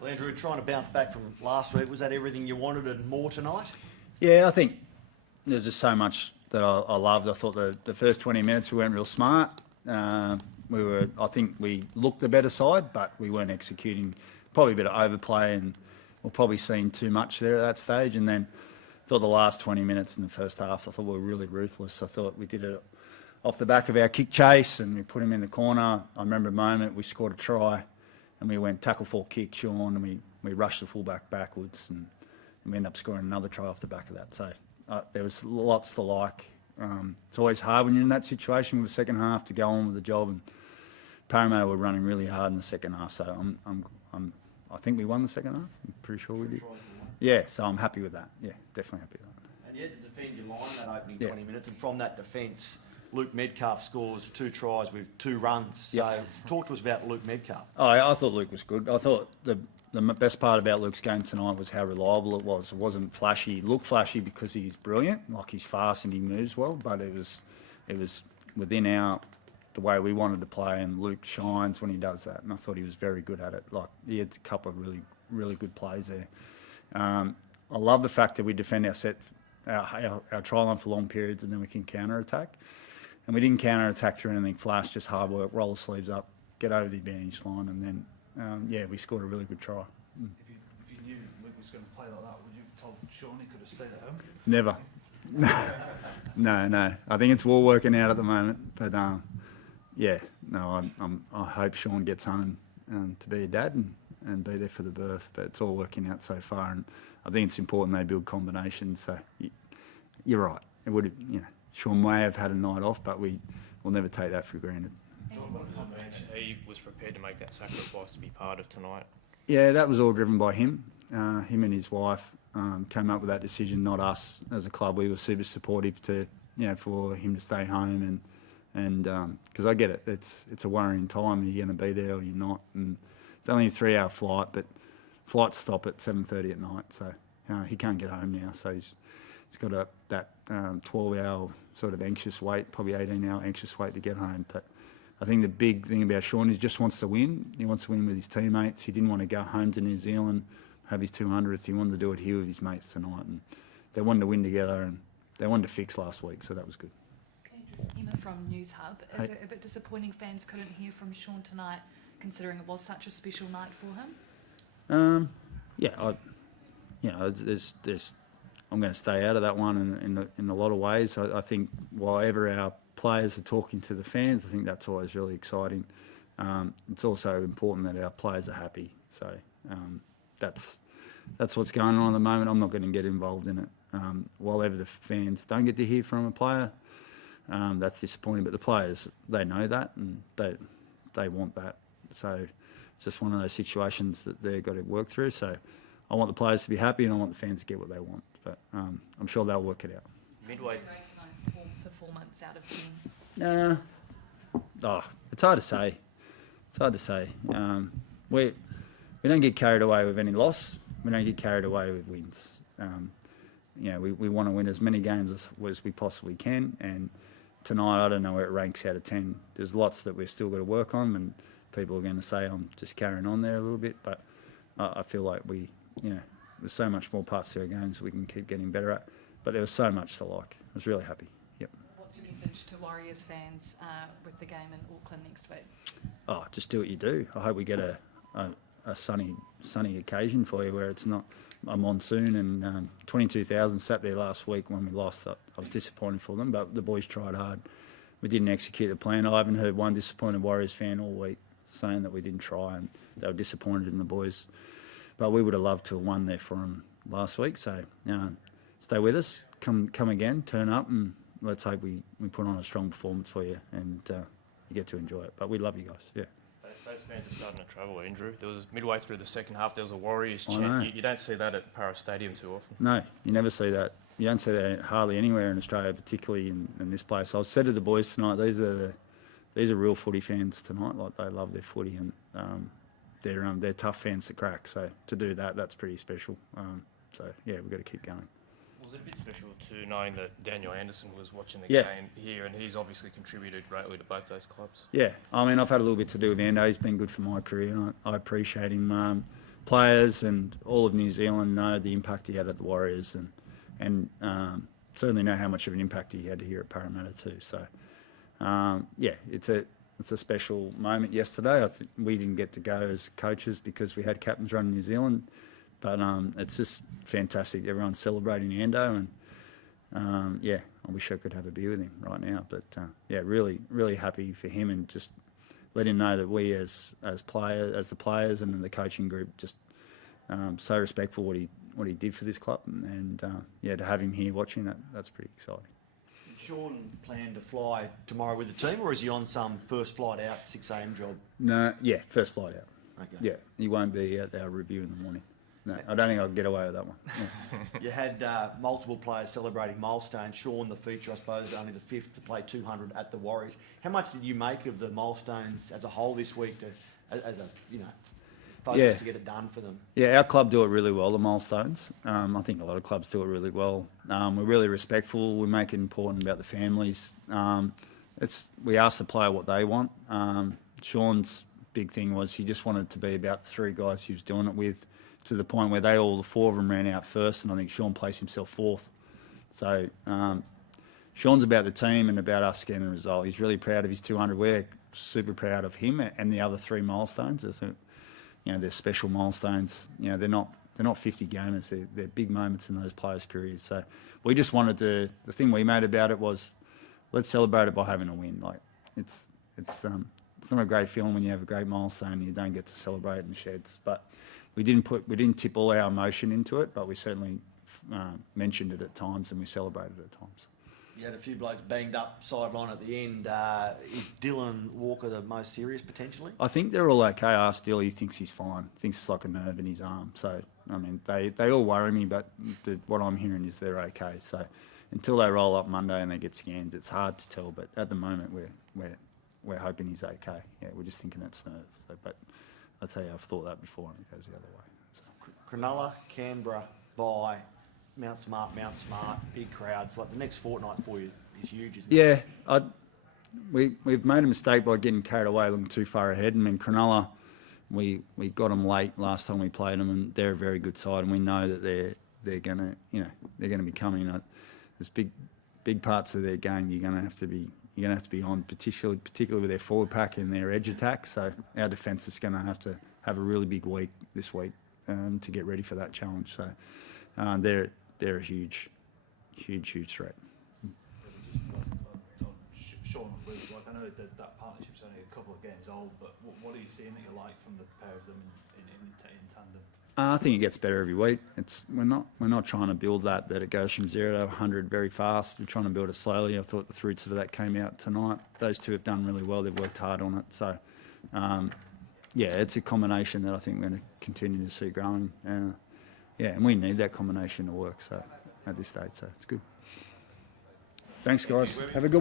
Well, Andrew, trying to bounce back from last week, was that everything you wanted and more tonight? Yeah, I think there's just so much that I loved. I thought the first 20 minutes we weren't real smart. I think we looked the better side, but we weren't executing. Probably a bit of overplay, and we're probably seeing too much there at that stage. And then I thought the last 20 minutes in the first half, I thought we were really ruthless. I thought we did it off the back of our kick chase, and we put him in the corner. I remember a moment we scored a try, and we went tackle for kick, Sean, and we rushed the fullback backwards, and we ended up scoring another try off the back of that. So there was lots to like. It's always hard when you're in that situation with the second half to go on with the job, and Parramatta were running really hard in the second half. So I think we won the second half. I'm pretty sure we did. Yeah, so I'm happy with that. Yeah, definitely happy with that. And you had to defend your line that opening 20 minutes, and from that defence, Luke Metcalf scores 2 tries with 2 runs. So talk to us about Luke Metcalf. Oh, I thought Luke was good. I thought the best part about Luke's game tonight was how reliable it was. It wasn't flashy. It looked flashy because he's brilliant, like he's fast and he moves well, but it was within the way we wanted to play, and Luke shines when he does that, and I thought he was very good at it. Like, he had a couple of really, really good plays there. I love the fact that we defend our try line for long periods, and then we can counter-attack. And we didn't counter-attack through anything flash, just hard work, roll the sleeves up, get over the advantage line, and then, we scored a really good try. If you knew Luke was going to play like that, would you have told Sean he could have stayed at home? Never. No. I think it's all working out at the moment, but I hope Sean gets home to be a dad and be there for the birth, but it's all working out so far, and I think it's important they build combinations. So you're right. It would, Sean may have had a night off, but we'll never take that for granted. He was prepared to make that sacrifice to be part of tonight. Yeah, that was all driven by him. Him and his wife came up with that decision, not us as a club. We were super supportive to, for him to stay home, and because I get it, it's a worrying time. You're going to be there or you're not, and it's only a 3-hour flight, but flights stop at 7:30 at night, so he can't get home now. So he's got that 12-hour sort of anxious wait, probably 18-hour anxious wait to get home. But I think the big thing about Sean is he just wants to win. He wants to win with his teammates. He didn't want to go home to New Zealand, have his 200th. He wanted to do it here with his mates tonight, and they wanted to win together, and they wanted to fix last week, so that was good. Emma from News Hub. Is it a bit disappointing fans couldn't hear from Sean tonight, considering it was such a special night for him? I'm going to stay out of that one in a lot of ways. I think whatever our players are talking to the fans, I think that's always really exciting. It's also important that our players are happy. So that's what's going on at the moment. I'm not going to get involved in it. Whatever the fans don't get to hear from a player, that's disappointing. But the players, they know that, and they want that. So it's just one of those situations that they've got to work through. So I want the players to be happy, and I want the fans to get what they want. But I'm sure they'll work it out. Midway. Tonight's performance out of 10. It's hard to say. We don't get carried away with any loss. We don't get carried away with wins. We want to win as many games as we possibly can. And tonight, I don't know where it ranks out of 10. There's lots that we've still got to work on, and people are going to say I'm just carrying on there a little bit. But I feel like there's so much more parts to our games we can keep getting better at. But there was so much to like. I was really happy. Yep. What's your message to Warriors fans with the game in Auckland next week? Oh, just do what you do. I hope we get a sunny occasion for you where it's not a monsoon, and 22,000 sat there last week when we lost. I was disappointed for them, but the boys tried hard. We didn't execute the plan. I haven't heard one disappointed Warriors fan all week saying that we didn't try, and they were disappointed in the boys. But we would have loved to have won there for them last week. So stay with us, come again, turn up, and let's hope we put on a strong performance for you, and you get to enjoy it. But we love you guys, yeah. Those fans are starting to travel, Andrew. There was midway through the second half, there was a Warriors chant. You don't see that at Para Stadium too often. No, you never see that. You don't see that hardly anywhere in Australia, particularly in this place. I said to the boys tonight, these are real footy fans tonight. Like, they love their footy, and they're tough fans to crack. So to do that, that's pretty special. We've got to keep going. Was it a bit special too, knowing that Daniel Anderson was watching the game here, and he's obviously contributed greatly to both those clubs? Yeah, I mean, I've had a little bit to do with Ando. He's been good for my career, and I appreciate him players and all of New Zealand know the impact he had at the Warriors, and certainly know how much of an impact he had here at Parramatta too. So yeah, it's a special moment yesterday. I think we didn't get to go as coaches because we had captains running New Zealand, but it's just fantastic. Everyone's celebrating Ando, and yeah, I wish I could have a beer with him right now. But yeah, really happy for him, and just let him know that we as the players and the coaching group, just so respectful what he did for this club, and yeah, to have him here watching that's pretty exciting. Did Sean plan to fly tomorrow with the team, or is he on some first flight out 6 a.m. job? No, yeah, first flight out. Okay. Yeah, he won't be at our review in the morning. No, I don't think I'll get away with that one. Yeah. You had multiple players celebrating milestones. Sean, the feature, I suppose, only the fifth to play 200 at the Warriors. How much did you make of the milestones as a whole this week, as a focus to get it done for them? Yeah, our club do it really well, the milestones. I think a lot of clubs do it really well. We're really respectful. We make it important about the families. We ask the player what they want. Sean's big thing was he just wanted to be about the 3 guys he was doing it with, to the point where the 4 of them ran out first, and I think Sean placed himself 4th. So Sean's about the team and about us getting a result. He's really proud of his 200. We're super proud of him and the other 3 milestones. I think, they're special milestones. They're not 50 gamers. They're big moments in those players' careers. So we just wanted to. The thing we made about it was, let's celebrate it by having a win. Like it's not a great feeling when you have a great milestone and you don't get to celebrate in the sheds. But we didn't tip all our emotion into it, but we certainly mentioned it at times and we celebrated it at times. You had a few blokes banged up sideline at the end. Is Dylan Walker the most serious potentially? I think they're all okay. I asked Dylan, he thinks he's fine. Thinks it's like a nerve in his arm. So, I mean, they all worry me, but what I'm hearing is they're okay. So until they roll up Monday and they get scans, it's hard to tell. But at the moment, we're hoping he's okay. Yeah, we're just thinking it's nerve. So, but I'll tell you, I've thought that before and it goes the other way. So. Cronulla, Canberra, bye. Mount Smart, big crowds. Like the next fortnight for you is huge, isn't it? Yeah, we've made a mistake by getting carried away, looking too far ahead. I mean, Cronulla, we got them late last time we played them, and they're a very good side, and we know that they're gonna be coming. There's big parts of their game you're gonna have to be on, particularly with their forward pack and their edge attack. So our defence is gonna have to have a really big week this week to get ready for that challenge. So they're a huge threat. Sean, I know that partnership's only a couple of games old, but what are you seeing that you like from the pair of them in tandem? I think it gets better every week. We're not trying to build that it goes from 0 to 100 very fast. We're trying to build it slowly. I thought the fruits of that came out tonight. Those 2 have done really well. They've worked hard on it. So, yeah, it's a combination that I think we're going to continue to see growing. Yeah, and we need that combination to work. So at this stage, so it's good. Thanks, guys. Have a good one.